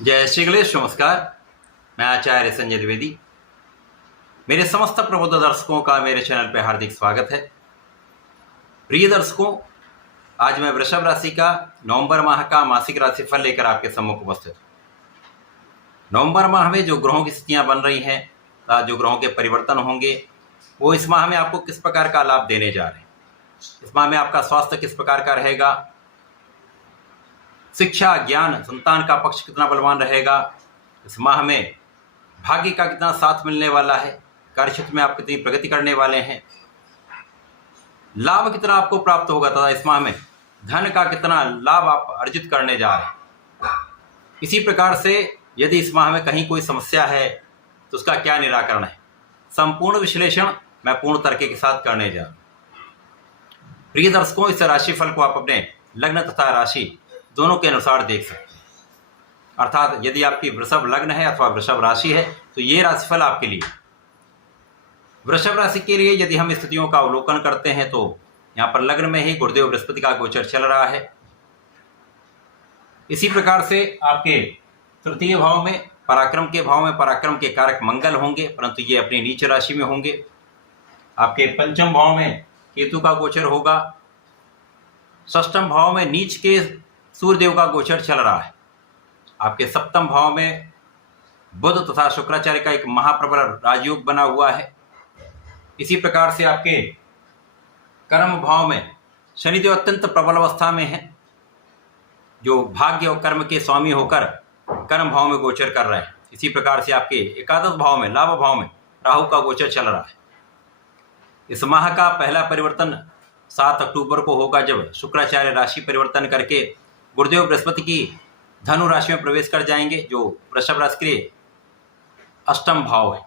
जय श्री गणेश। नमस्कार। मैं आचार्य संजय द्विवेदी। मेरे समस्त प्रबुद्ध दर्शकों का मेरे चैनल पर हार्दिक स्वागत है। प्रिय दर्शकों, आज मैं वृषभ राशि का नवंबर माह का मासिक राशिफल लेकर आपके सम्मुख उपस्थित हूँ। नवंबर माह में जो ग्रहों की स्थितियाँ बन रही हैं, जो ग्रहों के परिवर्तन होंगे, वो इस माह में आपको किस प्रकार का लाभ देने जा रहे हैं। इस माह में आपका स्वास्थ्य किस प्रकार का रहेगा, शिक्षा, ज्ञान, संतान का पक्ष कितना बलवान रहेगा, इस माह में भाग्य का कितना साथ मिलने वाला है, कार्य क्षेत्र में आप कितनी प्रगति करने वाले हैं, लाभ कितना आपको प्राप्त होगा तथा इस माह में धन का कितना लाभ आप अर्जित करने जा रहे हैं। इसी प्रकार से यदि इस माह में कहीं कोई समस्या है तो उसका क्या निराकरण है, संपूर्ण विश्लेषण मैं पूर्ण तर्क के साथ करने जा रहा हूं। प्रिय दर्शकों, इस राशिफल को आप अपने लग्न तथा राशि दोनों के अनुसार देख सकते हैं। अर्थात यदि आपकी वृषभ लग्न है अथवा वृषभ राशि है तो ये राशिफल आपके लिए। वृषभ राशि के लिए यदि हम स्थितियों का अवलोकन करते हैं तो यहाँ पर लग्न में ही गुरुदेव बृहस्पति का गोचर चल रहा है। इसी प्रकार से आपके तृतीय भाव में, पराक्रम के भाव में पराक्रम के कारक मंगल होंगे, परंतु ये अपनी नीच राशि में होंगे। आपके पंचम भाव में केतु का गोचर होगा। षष्ठम भाव में नीच के सूर्यदेव का गोचर चल रहा है। आपके सप्तम भाव में बुध तथा शुक्राचार्य का एक महाप्रबल राजयोग बना हुआ है। इसी प्रकार से आपके कर्म भाव में शनिदेव अत्यंत प्रबल अवस्था में है, जो भाग्य और कर्म के स्वामी होकर कर्म भाव में गोचर कर रहे हैं। इसी प्रकार से आपके एकादश भाव में, लाभ भाव में राहु का गोचर चल रहा है। इस माह का पहला परिवर्तन 7 अक्टूबर को होगा, जब शुक्राचार्य राशि परिवर्तन करके गुरुदेव बृहस्पति की धनु राशि में प्रवेश कर जाएंगे, जो वृषभ राशि के अष्टम भाव है।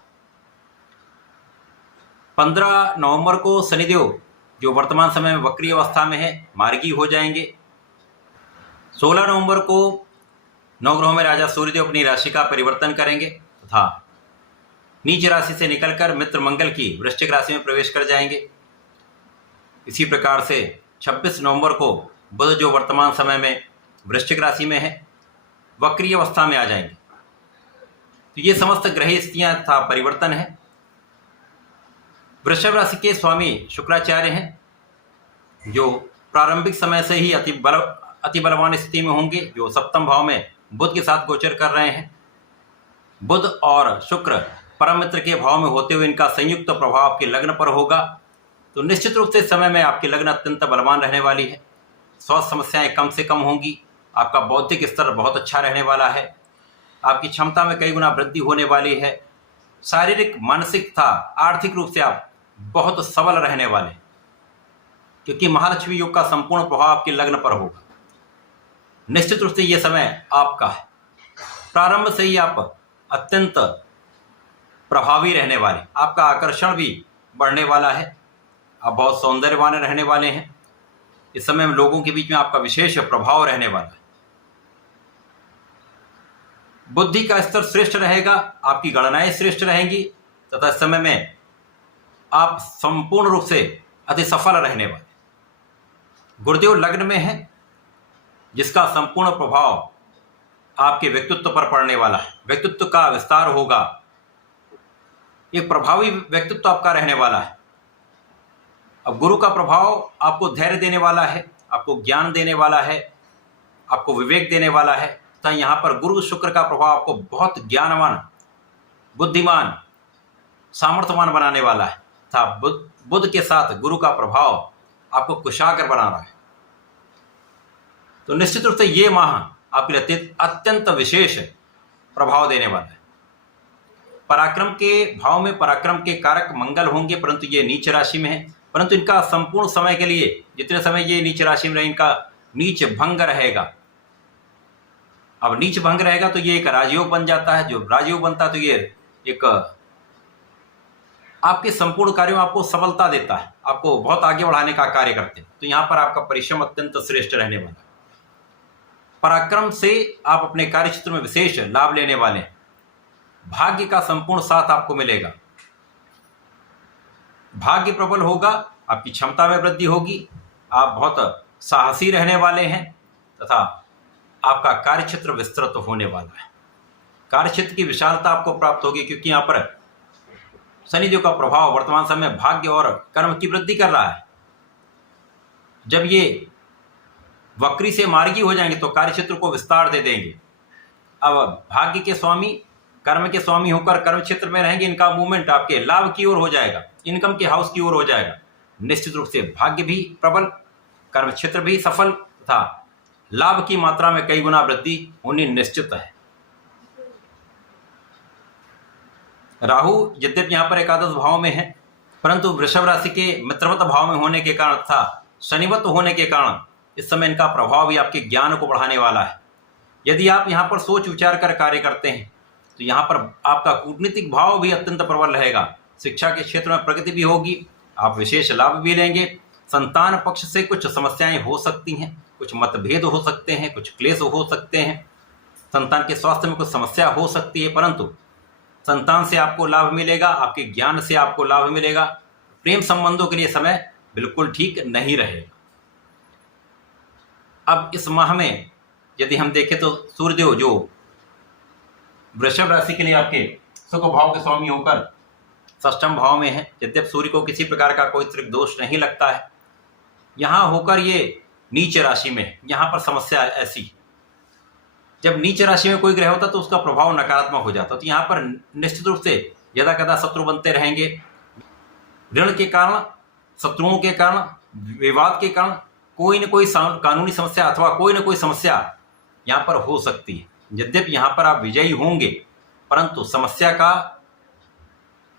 15 नवंबर को शनिदेव, जो वर्तमान समय में वक्री अवस्था में है, मार्गी हो जाएंगे। 16 नवंबर को नवग्रहों में राजा सूर्यदेव अपनी राशि का परिवर्तन करेंगे तथा नीच राशि से निकलकर मित्र मंगल की वृश्चिक राशि में प्रवेश कर जाएंगे। इसी प्रकार से 26 नवंबर को बुध, जो वर्तमान समय में वृश्चिक राशि में है, वक्री अवस्था में आ जाएंगे। तो ये समस्त ग्रह स्थितियां तथा परिवर्तन है। वृषभ राशि के स्वामी शुक्राचार्य हैं, जो प्रारंभिक समय से ही अति बलवान स्थिति में होंगे, जो सप्तम भाव में बुध के साथ गोचर कर रहे हैं। बुध और शुक्र परम मित्र के भाव में होते हुए इनका संयुक्त प्रभाव आपके लग्न पर होगा। तो निश्चित रूप से समय में आपकी लग्न अत्यंत बलवान रहने वाली है। स्वास्थ्य समस्याएं कम से कम होंगी। आपका बौद्धिक स्तर बहुत अच्छा रहने वाला है। आपकी क्षमता में कई गुना वृद्धि होने वाली है। शारीरिक, मानसिक तथा आर्थिक रूप से आप बहुत सबल रहने वाले हैं, क्योंकि महालक्ष्मी योग का संपूर्ण प्रभाव आपके लग्न पर होगा। निश्चित रूप से यह समय आपका है। प्रारंभ से ही आप अत्यंत प्रभावी रहने वाले, आपका आकर्षण भी बढ़ने वाला है। आप बहुत सौंदर्यवान रहने वाले हैं। इस समय में लोगों के बीच में आपका विशेष प्रभाव रहने वाला है। बुद्धि का स्तर श्रेष्ठ रहेगा, आपकी गणनाएं श्रेष्ठ रहेंगी तथा इस समय में आप संपूर्ण रूप से अति सफल रहने वाले। गुरुदेव लग्न में है, जिसका संपूर्ण प्रभाव आपके व्यक्तित्व पर पड़ने वाला है। व्यक्तित्व का विस्तार होगा। एक प्रभावी व्यक्तित्व आपका रहने वाला है। अब गुरु का प्रभाव आपको धैर्य देने वाला है, आपको ज्ञान देने वाला है, आपको विवेक देने वाला है तथा यहाँ पर गुरु शुक्र का प्रभाव आपको बहुत ज्ञानवान, बुद्धिमान, सामर्थ्यवान बनाने वाला है तथा बुध के साथ गुरु का प्रभाव आपको कुशाग्र बना रहा है। तो निश्चित रूप से ये माह आपके लिए अत्यंत विशेष प्रभाव देने वाला है। पराक्रम के भाव में पराक्रम के कारक मंगल होंगे, परंतु ये नीच राशि में है। परंतु इनका संपूर्ण समय के लिए, जितने समय ये नीच राशि में रहे, इनका नीच भंग रहेगा। अब नीच भंग रहेगा तो ये एक राजयोग बन जाता है। जो राजयोग बनता है तो ये एक आपके संपूर्ण कार्यों में आपको सफलता देता है, आपको बहुत आगे बढ़ाने का कार्य करते हैं। तो यहाँ पर आपका परिश्रम अत्यंत श्रेष्ठ रहने वाला है। पराक्रम से आप अपने कार्य क्षेत्र में विशेष लाभ लेने वाले हैं। भाग्य का संपूर्ण साथ आपको मिलेगा। भाग्य प्रबल होगा, आपकी क्षमता में वृद्धि होगी, आप बहुत साहसी रहने वाले हैं तथा आपका कार्यक्षेत्र विस्तृत होने वाला है। कार्यक्षेत्र की विशालता आपको प्राप्त होगी, क्योंकि यहाँ पर शनिदेव का प्रभाव वर्तमान समय भाग्य और कर्म की वृद्धि कर रहा है। जब ये वक्री से मार्गी हो जाएंगे तो कार्यक्षेत्र को विस्तार दे देंगे। अब भाग्य के स्वामी कर्म के स्वामी होकर कर्म क्षेत्र में रहेंगे, इनका मूवमेंट आपके लाभ की ओर हो जाएगा, इनकम के हाउस की ओर हो जाएगा। निश्चित रूप से भाग्य भी प्रबल, कर्म क्षेत्र भी सफल तथा लाभ की मात्रा में कई गुना वृद्धि होनी निश्चित है। राहु यद्यपि यहाँ पर एकादश भाव में है, परंतु वृषभ राशि के मित्रवत भाव में होने के कारण तथा शनिवत होने के कारण इस समय इनका प्रभाव भी आपके ज्ञान को बढ़ाने वाला है। यदि आप यहाँ पर सोच विचार कर कार्य करते हैं तो यहाँ पर आपका कूटनीतिक भाव भी अत्यंत प्रबल रहेगा। शिक्षा के क्षेत्र में प्रगति भी होगी, आप विशेष लाभ भी लेंगे। संतान पक्ष से कुछ समस्याएं हो सकती हैं, कुछ मतभेद हो सकते हैं, कुछ क्लेश हो सकते हैं, संतान के स्वास्थ्य में कुछ समस्या हो सकती है, परंतु संतान से आपको लाभ मिलेगा, आपके ज्ञान से आपको लाभ मिलेगा। प्रेम संबंधों के लिए समय बिल्कुल ठीक नहीं रहेगा। अब इस माह में यदि हम देखें तो सूर्यदेव जो वृषभ राशि के लिए आपके सुख भाव के स्वामी होकर षष्ठम भाव में है, यद्यप सूर्य को किसी प्रकार का कोई त्रिक दोष नहीं लगता है, यहाँ होकर ये नीच राशि में है। यहाँ पर समस्या ऐसी, जब नीच राशि में कोई ग्रह होता तो उसका प्रभाव नकारात्मक हो जाता। तो यहाँ पर निश्चित रूप से यदा कदा शत्रु बनते रहेंगे। ऋण के कारण, शत्रुओं के कारण, विवाद के कारण कोई न कोई कानूनी समस्या अथवा कोई न कोई समस्या यहाँ पर हो सकती है। यद्यपि यहाँ पर आप विजयी होंगे, परंतु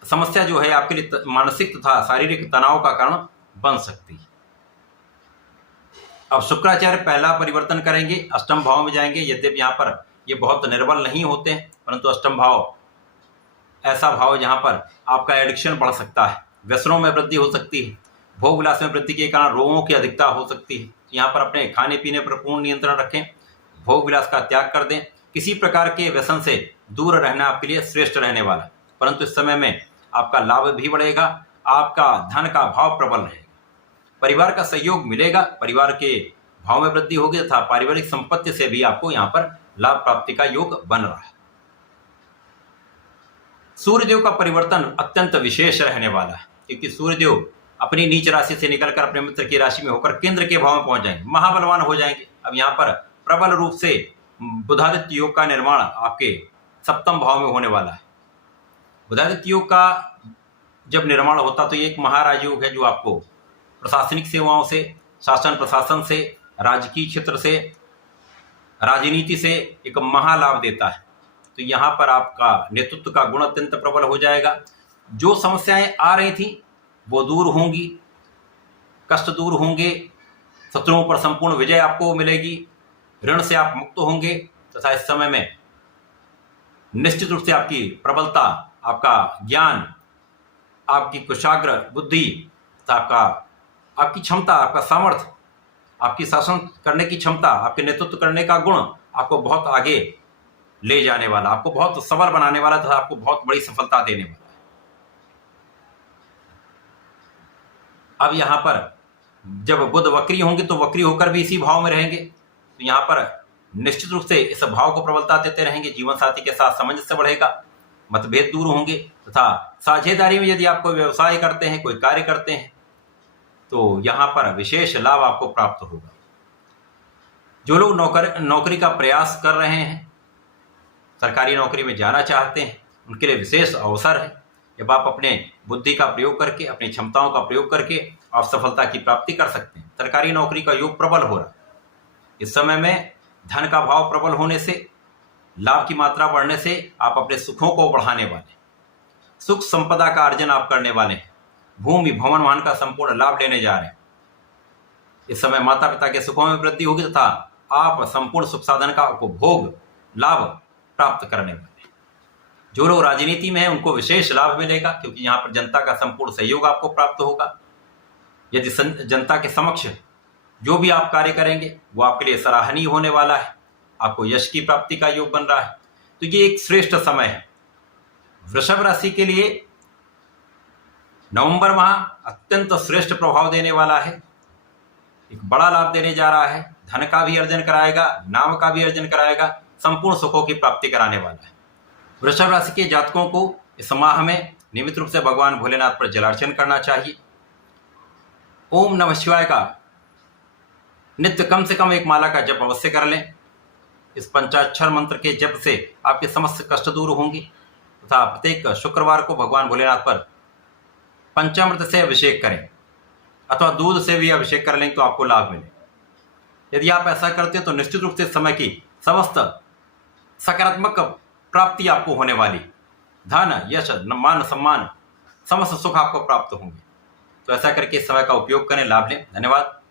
समस्या जो है आपके लिए मानसिक तथा शारीरिक तनाव का कारण बन सकती है। अब शुक्राचार्य पहला परिवर्तन करेंगे, अष्टम भाव में जाएंगे। यद्यपि यहाँ पर ये बहुत निर्बल नहीं होते हैं, परंतु अष्टम भाव ऐसा भाव जहाँ पर आपका एडिक्शन बढ़ सकता है, व्यसनों में वृद्धि हो सकती है, भोग विलास में वृद्धि के कारण रोगों की अधिकता हो सकती है। यहाँ पर अपने खाने पीने पर पूर्ण नियंत्रण रखें, भोग विलास का त्याग कर दें। किसी प्रकार के व्यसन से दूर रहना आपके लिए श्रेष्ठ रहने वाला है। परंतु इस समय में आपका लाभ भी बढ़ेगा, आपका धन का भाव प्रबल रहेगा, परिवार का सहयोग मिलेगा, परिवार के भाव में वृद्धि होगी तथा पारिवारिक संपत्ति से भी आपको यहाँ पर लाभ प्राप्ति का योग बन रहा है। सूर्यदेव का परिवर्तन अत्यंत विशेष रहने वाला है, क्योंकि सूर्यदेव अपनी नीच राशि से निकलकर अपने मित्र की राशि में होकर केंद्र के भाव में पहुंच जाएंगे, महाबलवान हो जाएंगे। अब यहाँ पर प्रबल रूप से बुधादित्य योग का निर्माण आपके सप्तम भाव में होने वाला है। बुधादित्य योग का जब निर्माण होता तो ये एक महाराज योग है जो आपको प्रशासनिक सेवाओं से, शासन प्रशासन से, राजकीय क्षेत्र से, राजनीति से एक महालाभ देता है। तो यहाँ पर आपका नेतृत्व का गुण अत्यंत प्रबल हो जाएगा। जो समस्याएं आ रही थी वो दूर होंगी, कष्ट दूर होंगे, शत्रुओं पर संपूर्ण विजय आपको मिलेगी, ऋण से आप मुक्त होंगे तथा इस समय में निश्चित रूप से आपकी प्रबलता, आपका ज्ञान, आपकी कुशाग्र बुद्धि तथा आपकी क्षमता, आपका सामर्थ्य, आपकी शासन करने की क्षमता, आपके नेतृत्व करने का गुण आपको बहुत आगे ले जाने वाला, आपको बहुत सबल बनाने वाला तथा आपको बहुत बड़ी सफलता देने वाला है। अब यहाँ पर जब बुध वक्री होंगे तो वक्री होकर भी इसी भाव में रहेंगे, तो यहाँ पर निश्चित रूप से इस भाव को प्रबलता देते रहेंगे। जीवन साथी के साथ सामंजस्य बढ़ेगा, मतभेद दूर होंगे तथा साझेदारी में यदि आप कोई व्यवसाय करते हैं, कोई कार्य करते हैं, तो यहाँ पर विशेष लाभ आपको प्राप्त होगा। जो लोग नौकरी का प्रयास कर रहे हैं, सरकारी नौकरी में जाना चाहते हैं, उनके लिए विशेष अवसर है। जब आप अपने बुद्धि का प्रयोग करके, अपनी क्षमताओं का प्रयोग करके आप सफलता की प्राप्ति कर सकते हैं। सरकारी नौकरी का योग प्रबल हो रहा है। इस समय में धन का भाव प्रबल होने से, लाभ की मात्रा बढ़ने से आप अपने सुखों को बढ़ाने वाले, सुख संपदा का अर्जन आप करने वाले हैं, भूमि भवन वाहन का संपूर्ण लाभ लेने जा रहे हैं। इस समय माता पिता के सुखों में वृद्धि होगी तथा आप संपूर्ण सुख साधन का उपभोग लाभ प्राप्त करने वाले। जो लोग राजनीति में हैं उनको विशेष लाभ मिलेगा, क्योंकि यहाँ पर जनता का संपूर्ण सहयोग आपको प्राप्त होगा। यदि जनता के समक्ष जो भी आप कार्य करेंगे वो आपके लिए सराहनीय होने वाला है, आपको यश की प्राप्ति का योग बन रहा है। तो ये एक श्रेष्ठ समय है वृषभ राशि के लिए। नवंबर माह अत्यंत श्रेष्ठ प्रभाव देने वाला है, एक बड़ा लाभ देने जा रहा है। धन का भी अर्जन कराएगा, नाम का भी अर्जन कराएगा, संपूर्ण सुखों की प्राप्ति कराने वाला है। वृषभ राशि के जातकों को इस माह में नियमित रूप से भगवान भोलेनाथ पर जलार्चन करना चाहिए। ओम नमः शिवाय का नित्य कम से कम एक माला का जप अवश्य कर लें। इस पंचाक्षर मंत्र के जप से आपके समस्त कष्ट दूर होंगे तथा प्रत्येक शुक्रवार को भगवान भोलेनाथ पर पंचामृत से अभिषेक करें अथवा दूध से भी अभिषेक कर लें तो आपको लाभ मिले। यदि आप ऐसा करते हैं तो निश्चित रूप से समय की समस्त सकारात्मक प्राप्ति आपको होने वाली, धन यश मान सम्मान समस्त सुख आपको प्राप्त होंगे। तो ऐसा करके इस समय का उपयोग करें, लाभ लें। धन्यवाद।